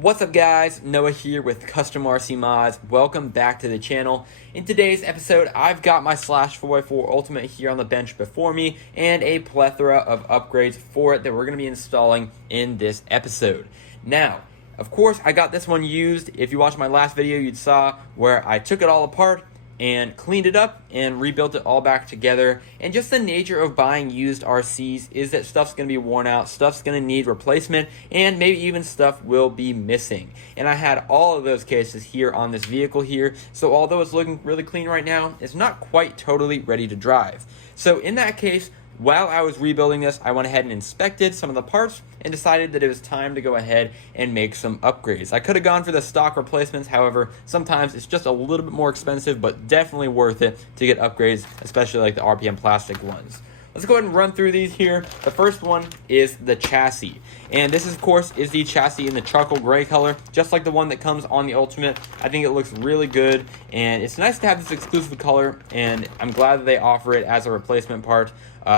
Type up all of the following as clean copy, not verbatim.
What's up guys, Noah here with CustomRCMods. Welcome back to the channel. In today's episode, I've got my Slash 4x4 Ultimate here on the bench before me and a plethora of upgrades for it that we're going to be installing in this episode. Now, of course, I got this one used. If you watched my last video, you saw where I took it all apart and cleaned it up and rebuilt it all back together. And just the nature of buying used RCs is that stuff's gonna be worn out, stuff's gonna need replacement, and maybe even stuff will be missing. And I had all of those cases here on this vehicle here, so although it's looking really clean right now, it's not quite totally ready to drive. So in that case, while I was rebuilding this, I went ahead and inspected some of the parts and decided that it was time to go ahead and make some upgrades. I could have gone for the stock replacements, however, sometimes it's just a little bit more expensive, but definitely worth it to get upgrades, especially like the RPM plastic ones. Let's go ahead and run through these here. The first one is the chassis. And this, of course, is the chassis in the charcoal gray color, just like the one that comes on the Ultimate. I think it looks really good, and it's nice to have this exclusive color, and I'm glad that they offer it as a replacement part.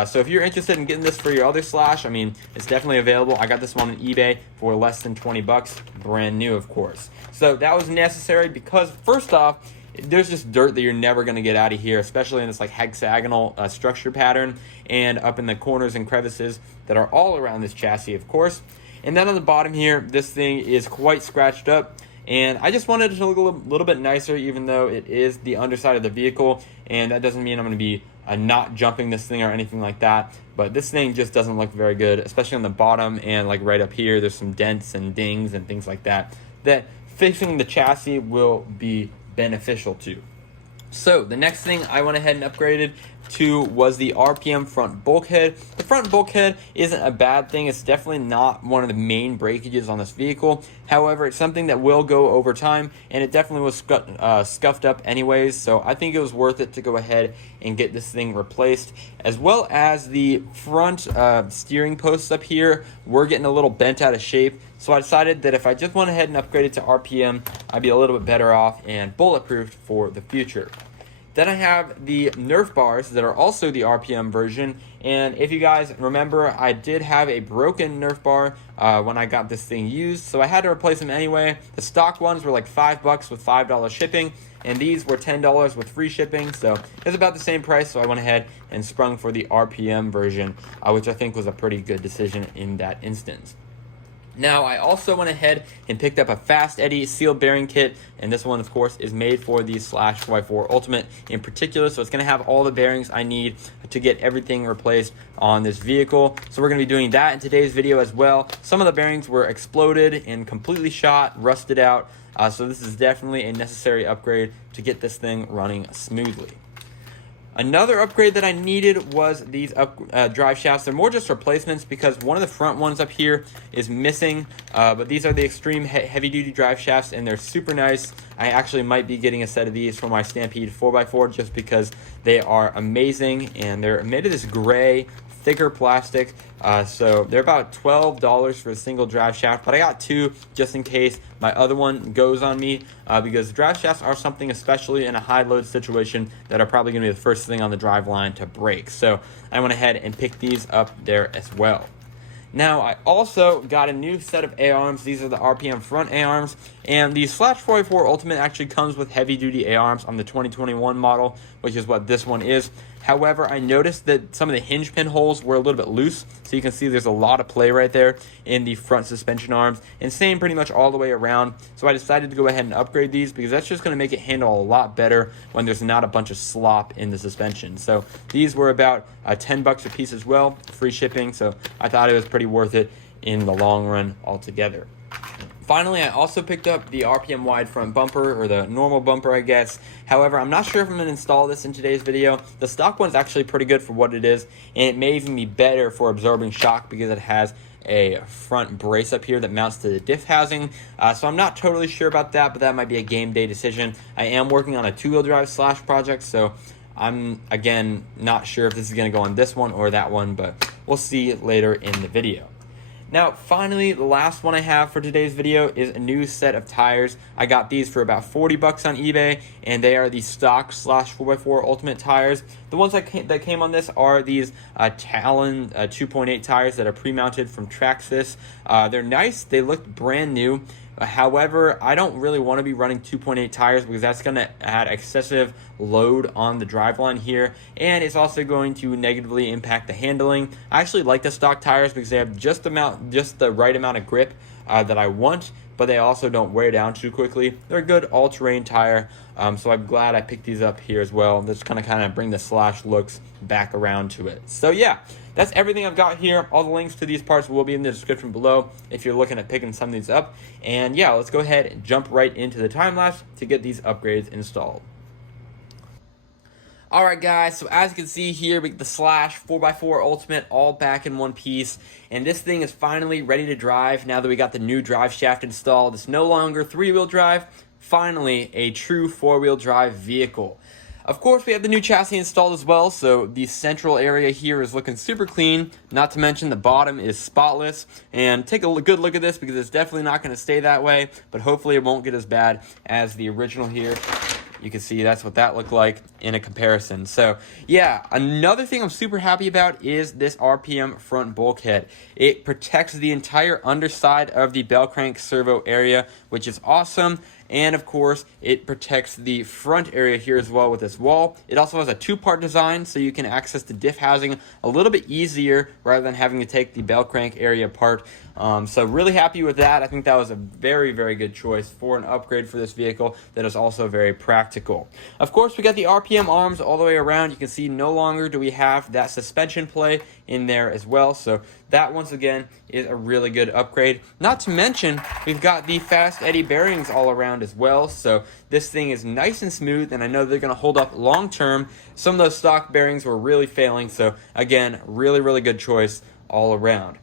So if you're interested in getting this for your other Slash, I mean, it's definitely available. I got this one on eBay for less than 20 bucks, brand new, of course. So that was necessary because, first off, there's just dirt that you're never going to get out of here, especially in this like hexagonal structure pattern and up in the corners and crevices that are all around this chassis, of course. And then on the bottom here, this thing is quite scratched up, and I just wanted it to look a little bit nicer, even though it is the underside of the vehicle, and that doesn't mean I'm going to be not jumping this thing or anything like that. But this thing just doesn't look very good, especially on the bottom and like right up here. There's some dents and dings and things like that that fixing the chassis will be beneficial to. So the next thing I went ahead and upgraded to was the RPM front bulkhead. The front bulkhead isn't a bad thing. It's definitely not one of the main breakages on this vehicle. However, it's something that will go over time, and it definitely was scuffed up anyways, so I think it was worth it to go ahead and get this thing replaced, as well as the front steering posts up here were getting a little bent out of shape. So I decided that if I just went ahead and upgraded to RPM, I'd be a little bit better off and bulletproof for the future. Then I have the Nerf Bars that are also the RPM version, and if you guys remember, I did have a broken Nerf Bar when I got this thing used, so I had to replace them anyway. The stock ones were like $5 with $5 shipping, and these were $10 with free shipping, so it's about the same price, so I went ahead and sprung for the RPM version, which I think was a pretty good decision in that instance. Now, I also went ahead and picked up a Fast Eddy seal bearing kit, and this one, of course, is made for the Slash 4x4 Ultimate in particular, so it's going to have all the bearings I need to get everything replaced on this vehicle. So we're going to be doing that in today's video as well. Some of the bearings were exploded and completely shot, rusted out, so this is definitely a necessary upgrade to get this thing running smoothly. Another upgrade that I needed was these drive shafts. They're more just replacements because one of the front ones up here is missing, but these are the extreme heavy-duty drive shafts, and they're super nice. I actually might be getting a set of these for my Stampede 4x4 just because they are amazing, and they're made of this gray, thicker plastic, so they're about $12 for a single drive shaft, but I got two just in case my other one goes on me, because drive shafts are something, especially in a high load situation, that are probably going to be the first thing on the drive line to break. So I went ahead and picked these up there as well. Now, I also got a new set of A-arms. These are the RPM front A-arms, and the Slash 4x4 Ultimate actually comes with heavy-duty A-arms on the 2021 model, which is what this one is. However, I noticed that some of the hinge pin holes were a little bit loose, so you can see there's a lot of play right there in the front suspension arms, and same pretty much all the way around. So I decided to go ahead and upgrade these because that's just going to make it handle a lot better when there's not a bunch of slop in the suspension. So these were about $10 a piece as well, free shipping, so I thought it was pretty worth it in the long run altogether. Finally, I also picked up the RPM wide front bumper, or the normal bumper, I guess. However, I'm not sure if I'm going to install this in today's video. The stock one's actually pretty good for what it is, and it may even be better for absorbing shock because it has a front brace up here that mounts to the diff housing. So I'm not totally sure about that, but that might be a game day decision. I am working on a two-wheel drive Slash project, so I'm, again, not sure if this is going to go on this one or that one, but we'll see later in the video. Now, finally, the last one I have for today's video is a new set of tires. I got these for about 40 bucks on eBay, and they are the stock Slash 4x4 Ultimate tires. The ones that came on this are these Talon 2.8 tires that are pre-mounted from Traxxas. They're nice. They look brand new. However, I don't really want to be running 2.8 tires because that's going to add excessive load on the driveline here, and it's also going to negatively impact the handling. I actually like the stock tires because they have just the right amount of grip that I want, but they also don't wear down too quickly. They're a good all-terrain tire, so I'm glad I picked these up here as well. Just kind of bring the Slash looks back around to it. So yeah, that's everything I've got here. All the links to these parts will be in the description below if you're looking at picking some of these up. And yeah, let's go ahead and jump right into the time lapse to get these upgrades installed. Alright guys, so as you can see here, we get the Slash 4x4 Ultimate all back in one piece, and this thing is finally ready to drive now that we got the new drive shaft installed. It's no longer 3-wheel drive, finally a true 4-wheel drive vehicle. Of course, we have the new chassis installed as well, so the central area here is looking super clean, not to mention the bottom is spotless. And take a good look at this because it's definitely not going to stay that way, but hopefully it won't get as bad as the original here. You can see that's what that looked like in a comparison. So yeah, another thing I'm super happy about is this RPM front bulkhead. It protects the entire underside of the bell crank servo area, which is awesome. And of course, it protects the front area here as well with this wall. It also has a 2-part design, so you can access the diff housing a little bit easier rather than having to take the bell crank area apart. So really happy with that. I think that was a very, very good choice for an upgrade for this vehicle that is also very practical. Of course, we got the RPM arms all the way around. You can see no longer do we have that suspension play in there as well. So that, once again, is a really good upgrade. Not to mention, we've got the fast Eddy bearings all around as well. So this thing is nice and smooth, and I know they're going to hold up long term. Some of those stock bearings were really failing. So again, really, really good choice all around.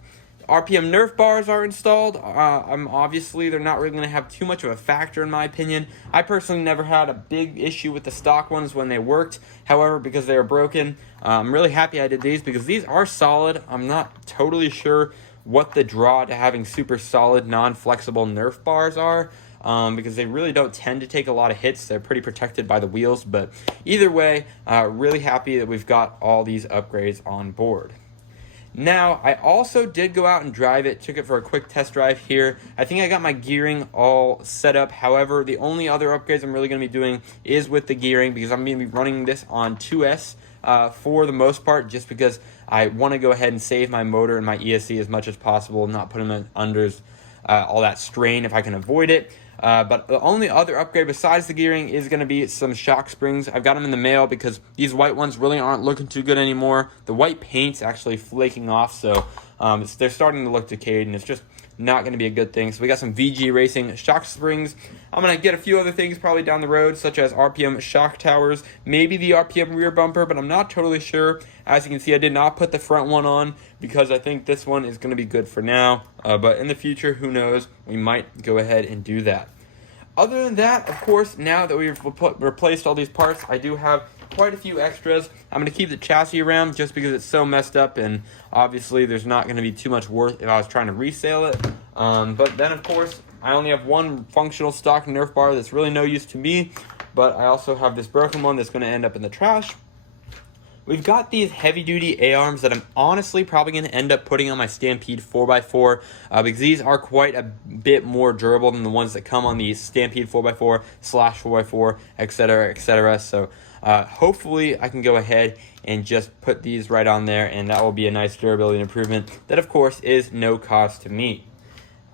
RPM Nerf Bars are installed. Obviously, they're not really going to have too much of a factor in my opinion. I personally never had a big issue with the stock ones when they worked. However, because they were broken, I'm really happy I did these because these are solid. I'm not totally sure what the draw to having super solid, non-flexible Nerf Bars are. Because they really don't tend to take a lot of hits. They're pretty protected by the wheels. But either way, really happy that we've got all these upgrades on board. Now, I also did go out and drive it, took it for a quick test drive here. I think I got my gearing all set up. However, the only other upgrades I'm really going to be doing is with the gearing because I'm going to be running this on 2S for the most part, just because I want to go ahead and save my motor and my ESC as much as possible, not put them under all that strain if I can avoid it. But the only other upgrade besides the gearing is going to be some shock springs. I've got them in the mail because these white ones really aren't looking too good anymore. The white paint's actually flaking off, so they're starting to look decayed, and it's just not going to be a good thing. So we got some VG Racing shock springs. I'm going to get a few other things probably down the road, such as RPM shock towers, maybe the RPM rear bumper, but I'm not totally sure. As you can see, I did not put the front one on because I think this one is going to be good for now. But in the future, who knows, we might go ahead and do that. Other than that, of course, now that we've replaced all these parts, I do have quite a few extras. I'm going to keep the chassis around just because it's so messed up, and obviously there's not going to be too much worth if I was trying to resale it. But then, of course, I only have one functional stock Nerf bar that's really no use to me, but I also have this broken one that's going to end up in the trash. We've got these heavy-duty A-arms that I'm honestly probably going to end up putting on my Stampede 4x4 because these are quite a bit more durable than the ones that come on the Stampede 4x4 / 4x4, etc., etc. So hopefully I can go ahead and just put these right on there, and that will be a nice durability improvement that, of course, is no cost to me.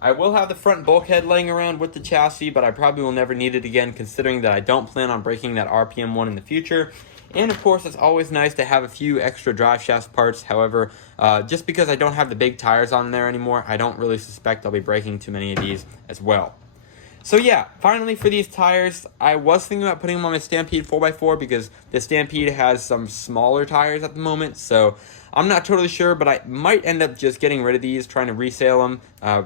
I will have the front bulkhead laying around with the chassis, but I probably will never need it again, considering that I don't plan on breaking that RPM one in the future. And of course, it's always nice to have a few extra drive shaft parts. However, just because I don't have the big tires on there anymore, I don't really suspect I'll be breaking too many of these as well. So yeah, finally for these tires, I was thinking about putting them on my Stampede 4x4 because the Stampede has some smaller tires at the moment. So I'm not totally sure, but I might end up just getting rid of these, trying to resale them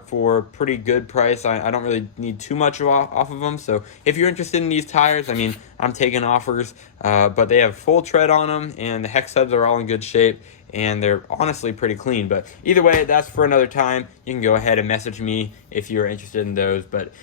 for a pretty good price. I don't really need too much off of them. So if you're interested in these tires, I mean, I'm taking offers, but they have full tread on them, and the hex hubs are all in good shape, and they're honestly pretty clean. But either way, that's for another time. You can go ahead and message me if you're interested in those. But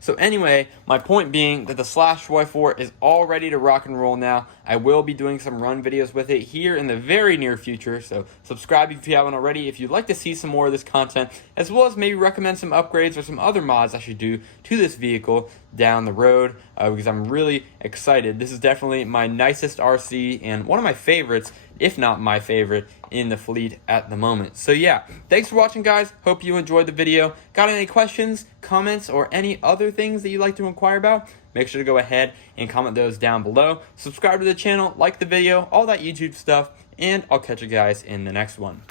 So anyway, my point being that the Slash 4x4 is all ready to rock and roll now. I will be doing some run videos with it here in the very near future, so subscribe if you haven't already if you'd like to see some more of this content, as well as maybe recommend some upgrades or some other mods I should do to this vehicle down the road, because I'm really excited. This is definitely my nicest RC and one of my favorites, if not my favorite, in the fleet at the moment. So yeah, thanks for watching, guys. Hope you enjoyed the video. Got any questions, comments, or any other things that you'd like to inquire about? Make sure to go ahead and comment those down below. Subscribe to the channel, like the video, all that YouTube stuff, and I'll catch you guys in the next one.